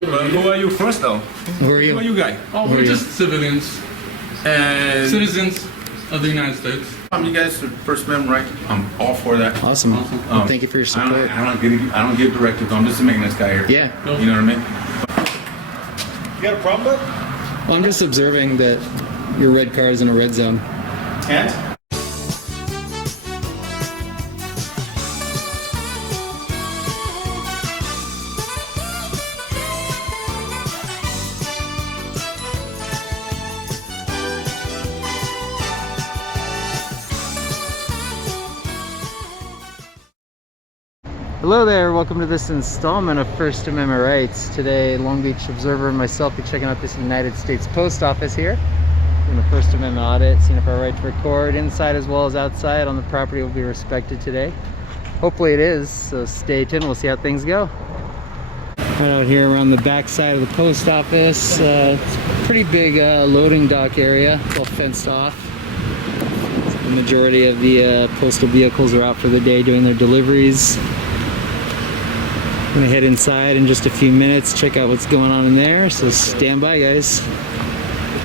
But who are you first though? Who are you? Who are you guys? Oh, Who are we're you? just civilians, And citizens of the United States. you guys are First Amendment, right? I'm all for that. Awesome. Awesome. Well, thank you for your support. I don't give directives. I'm just a maintenance guy here. Yeah. You know what I mean? You got a problem, bud? Well, I'm just observing that your red car is in a red zone. Can't? Hello there, welcome to this installment of First Amendment Rights. Today, Long Beach Observer and myself be checking out this United States Post Office here. Doing a First Amendment audit, seeing if our right to record inside as well as outside on the property will be respected today. Hopefully it is, so stay tuned, we'll see how things go. Right out here around the back side of the post office, it's a pretty big loading dock area, it's all fenced off. The majority of the postal vehicles are out for the day doing their deliveries. I'm gonna head inside in just a few minutes, check out what's going on in there, so stand by guys.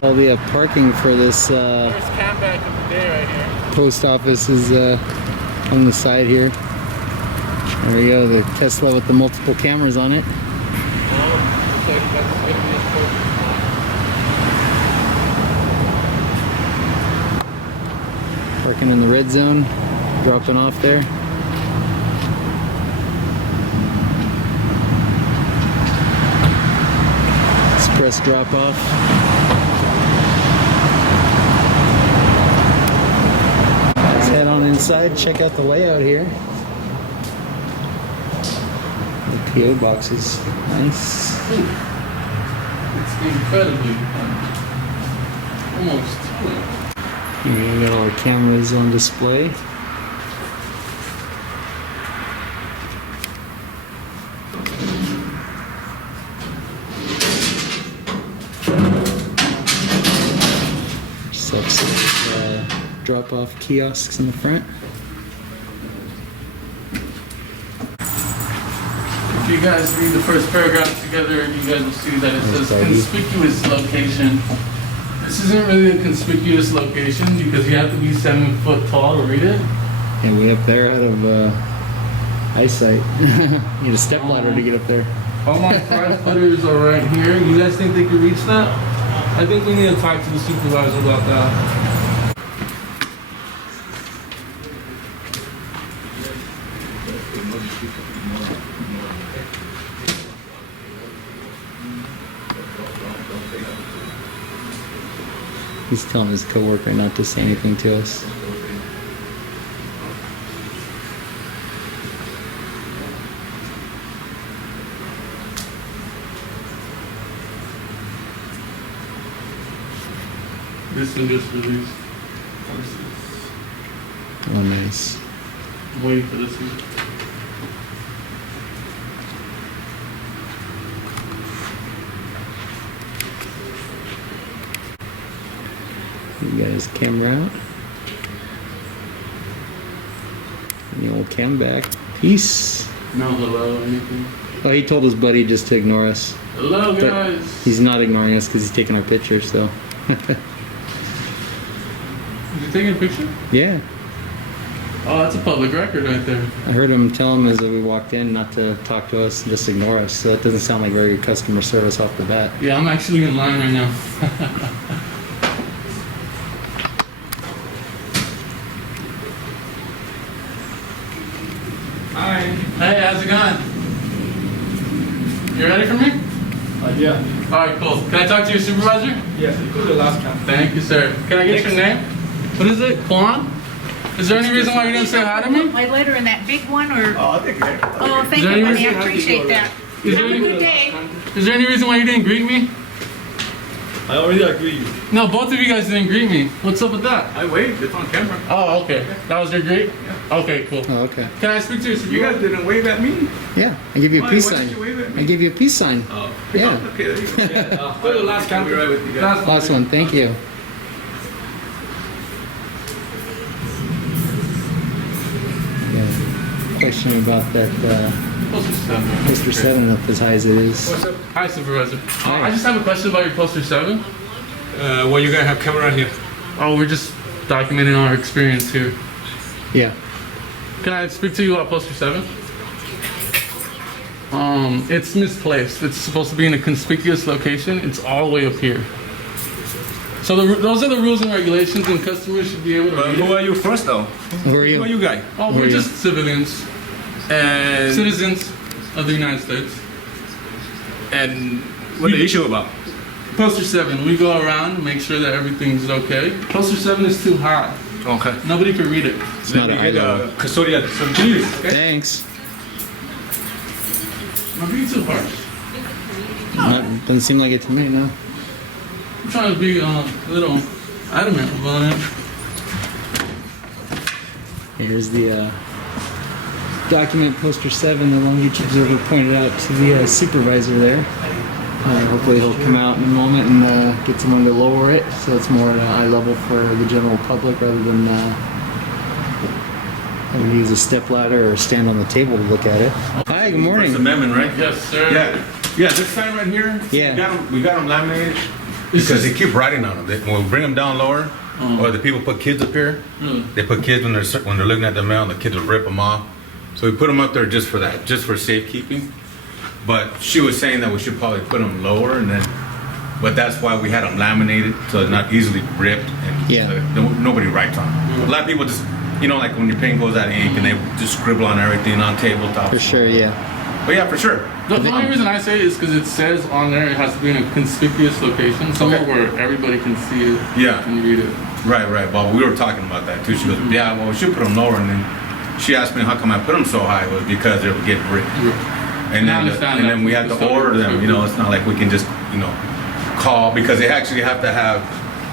All the parking for this First comeback of the day right here. post office is on the side here. There we go, the Tesla with the multiple cameras on it. Looks like that's gonna be a focus. Parking in the red zone, dropping off there. Express drop off. Let's head on inside, check out the layout here. The PO boxes, nice. It's incredibly almost. Here we got all our cameras on display. Self-service drop-off kiosks in the front. If you guys read the first paragraph together, you guys will see that it Nice, says buddy. conspicuous location. This isn't really a conspicuous location because you have to be 7 foot tall to read it. And we up there out of eyesight. You need a step ladder to get up there. All my 5-footers are right here. You guys think they could reach that? I think we need to talk to the supervisor about that. He's telling his coworker not to say anything to us. This one just released. Horses. Oh, nice. I'm waiting for this one. You got his camera out. And the old cam back. Peace. No hello or anything. Oh, he told his buddy just to ignore us. Hello But guys. he's not ignoring us because he's taking our picture, so. Is he taking a picture? Yeah. Oh, that's a public record right there. I heard him tell him as we walked in not to talk to us, just ignore us. So that doesn't sound like very good customer service off the bat. Yeah, I'm actually in line right now. Hi. Hey, how's it going? You ready for me? Yeah. Alright, cool. Can I talk to your supervisor? Yes, you go to the last count. Thank you, sir. Can I get your name? What is it? Kwan? Is there any reason why you didn't say hi to me? My letter in that big one, or? Oh, I think Oh, thank Is there you, any honey, I reason- appreciate that. Is Have there a any- good day. Is there any reason why you didn't greet me? I already agree you. No, both of you guys didn't greet me. What's up with that? I waved. It's on camera. Oh, okay. That was your greet? Okay, cool. Oh, okay. Can I speak to your You supervisor? guys didn't wave at me. Yeah, I give you a Why- peace why sign. did you wave at me? I give you a peace sign. Oh. Yeah. Okay, there you go. Go to the last I'll count. be right with you guys. Last one, thank you. Yeah. Quite information about that Poster 7. Mr. 7 up as high as it is. Hi, Supervisor. Hi. I just have a question about your Poster 7. Well, you gotta have camera here. Oh, we're just documenting our experience here. Yeah. Can I speak to you about Poster 7? It's misplaced. It's supposed to be in a conspicuous location. It's all the way up here. So those are the rules and regulations, and customers should be able to But read who it. are you first, though? Who are Who are you? you guys? Oh, Who are we're you? just civilians, And citizens of the United States. and what the issue about? Poster 7, we go around, make sure that everything's okay. Poster 7 is too high. Okay. Nobody can read it. It's not a high level. Custodian some cheese. Thanks. Am I being too harsh? Doesn't seem like it to me, no. I'm trying to be a little adamant about it. Here's the document Poster 7 the Long Beach Observer pointed out to the supervisor there. Hopefully he'll come out in a moment and get someone to lower it so it's more at a eye level for the general public rather than having to use a step ladder or stand on the table to look at it. Hi, good First morning. Amendment, right? Yes, sir. Yeah, this sign right here. Yeah. We got them laminated because they keep writing on them. When we bring them down lower, or the people put kids up here, Really? they put kids when they're looking at the mail, and the kids will rip them off. So we put them up there just for that, just for safekeeping. But she was saying that we should probably put them lower, and then, but that's why we had them laminated so it's not easily ripped, and Yeah. nobody writes on them. A lot of people just, like when your pen goes out of ink, and they just scribble on everything on tabletops. For sure, yeah. But yeah, for sure. The only reason I say it is because it says on there it has to be in a conspicuous location, somewhere Okay. where everybody can see it Yeah. and read it. Right. Well, we were talking about that too. She goes, yeah, well, we should put them lower. And then she asked me how come I put them so high. It was because they were getting ripped. And I then, understand and that. then we had to order them. It's not like we can just, call because they actually have to have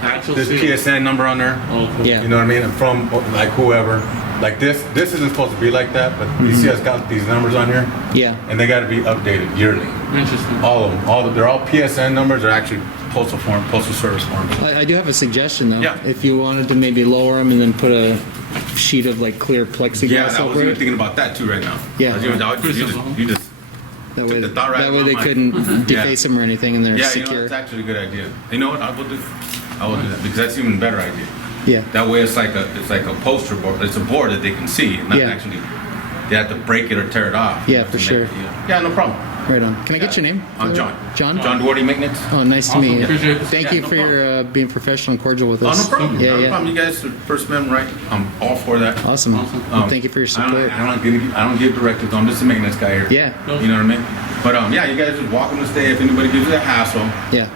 Actual this seal. PSN number on there. Oh, cool. Yeah. You know what I mean? And from like whoever. Like this isn't supposed to be like that, but you see us got these numbers on here, Yeah. and they got to be updated yearly. Interesting. All of them. They're all PSN numbers. They're actually postal service forms. I do have a suggestion though. Yeah. If you wanted to maybe lower them and then put a sheet of like clear plexiglass Yeah, I was over even it. thinking about that too right now. Yeah. You just That way, the thought right that way out they of my couldn't mind. deface them or anything, and they're Yeah, secure. that's actually a good idea. You know what? I will do that because that's even a better idea. Yeah, That way, it's like a poster board. It's a board that they can see, not Yeah. actually. They have to break it or tear it off. Yeah, to for make sure. it, Yeah, no problem. right on. Can I get your name? I'm John. John. John Duarte Maintenance. Oh, nice to Awesome. meet you. Appreciate it. Thank Yeah, you no for your being professional and cordial with Oh, us. no problem. Yeah, no yeah. problem. You guys are First Amendment, right? I'm all for that. Awesome. Awesome. Well, thank you for your support. I don't give directives. I'm just a maintenance guy here. Yeah, You know what I mean? But yeah, you guys are welcome to stay. If anybody gives you a hassle, yeah,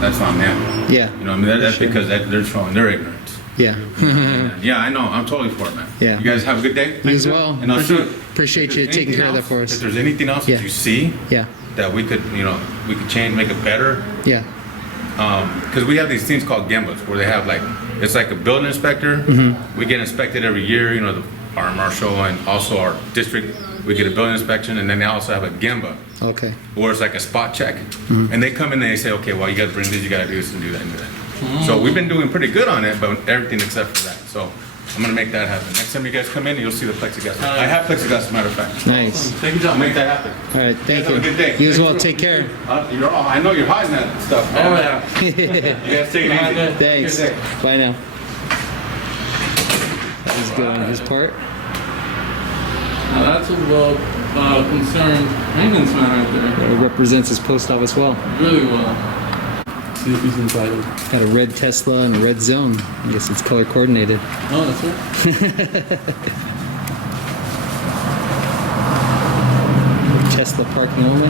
that's on them. yeah, You know, what I mean, that's For sure. because they're showing their ignorance. yeah. Yeah, I know. I'm totally for it, man. Yeah. You guys have a good day. You as well. And I'll see. Appreciate you If there's taking care of that anything for else- us. If there's anything else Yeah. that you see Yeah, that we could change, make it better, yeah, because we have these things called gembas where they have it's like a building inspector. Mm-hmm. We get inspected every year. The fire marshal and also our district. We get a building inspection, and then they also have a gemba okay. where it's like a spot check, Mm-hmm. and they come in and they say, okay, well, you got to bring this, you got to do this, and do that, and do that. So we've been doing pretty good on it, but everything except for that. So I'm gonna make that happen. Next time you guys come in, you'll see the plexiglass. I have plexiglass, as a matter of fact. Nice. Thank you, I'll John. make that happen. All right, thank Have you. a good day. You as well. Take care. I know you're hiding that stuff. Oh, Man. yeah. You guys take it easy. Thanks. Good day. Bye now. That was good on his part. Now that's a concerned maintenance man right there. It represents his post office well. Really well. See if he's entitled. Got a red Tesla and a red zone. I guess it's color coordinated. Oh, that's right. Tesla parking only.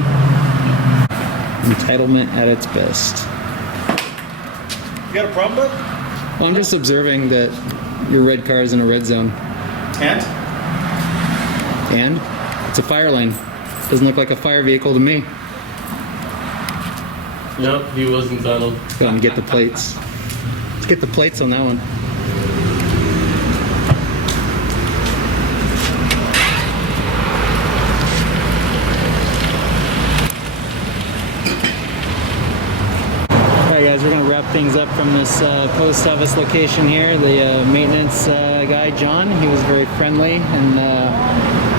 Entitlement at its best. You got a problem, bud? Well, I'm just observing that your red car is in a red zone. And? And it's a fire lane. Doesn't look like a fire vehicle to me. Yep, he was entitled. Go and get the plates. Let's get the plates on that one. Alright guys, we're going to wrap things up from this post office location here. The maintenance guy, John. He was very friendly and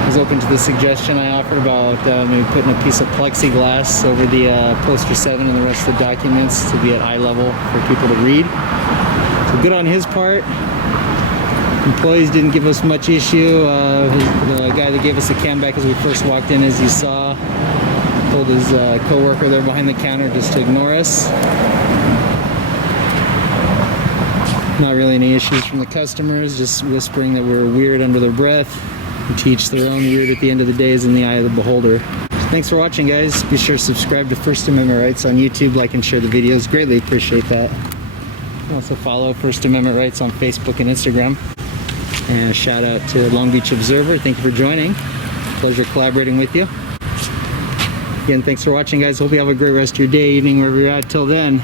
was open to the suggestion I offered about maybe putting a piece of plexiglass over the poster 7 and the rest of the documents to be at eye level for people to read. So good on his part. Employees didn't give us much issue. The guy that gave us the can back as we first walked in, as you saw, told his co-worker there behind the counter just to ignore us. Not really any issues from the customers, just whispering that we're weird under their breath. To each their own. Weird at the end of the day is in the eye of the beholder. Thanks for watching, guys. Be sure to subscribe to First Amendment Rights on YouTube, like and share the videos. Greatly appreciate that. Also follow First Amendment Rights on Facebook and Instagram. And a shout out to Long Beach Observer. Thank you for joining. Pleasure collaborating with you. Again, thanks for watching, guys. Hope you have a great rest of your day, evening, wherever you're at. Till then,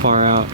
far out.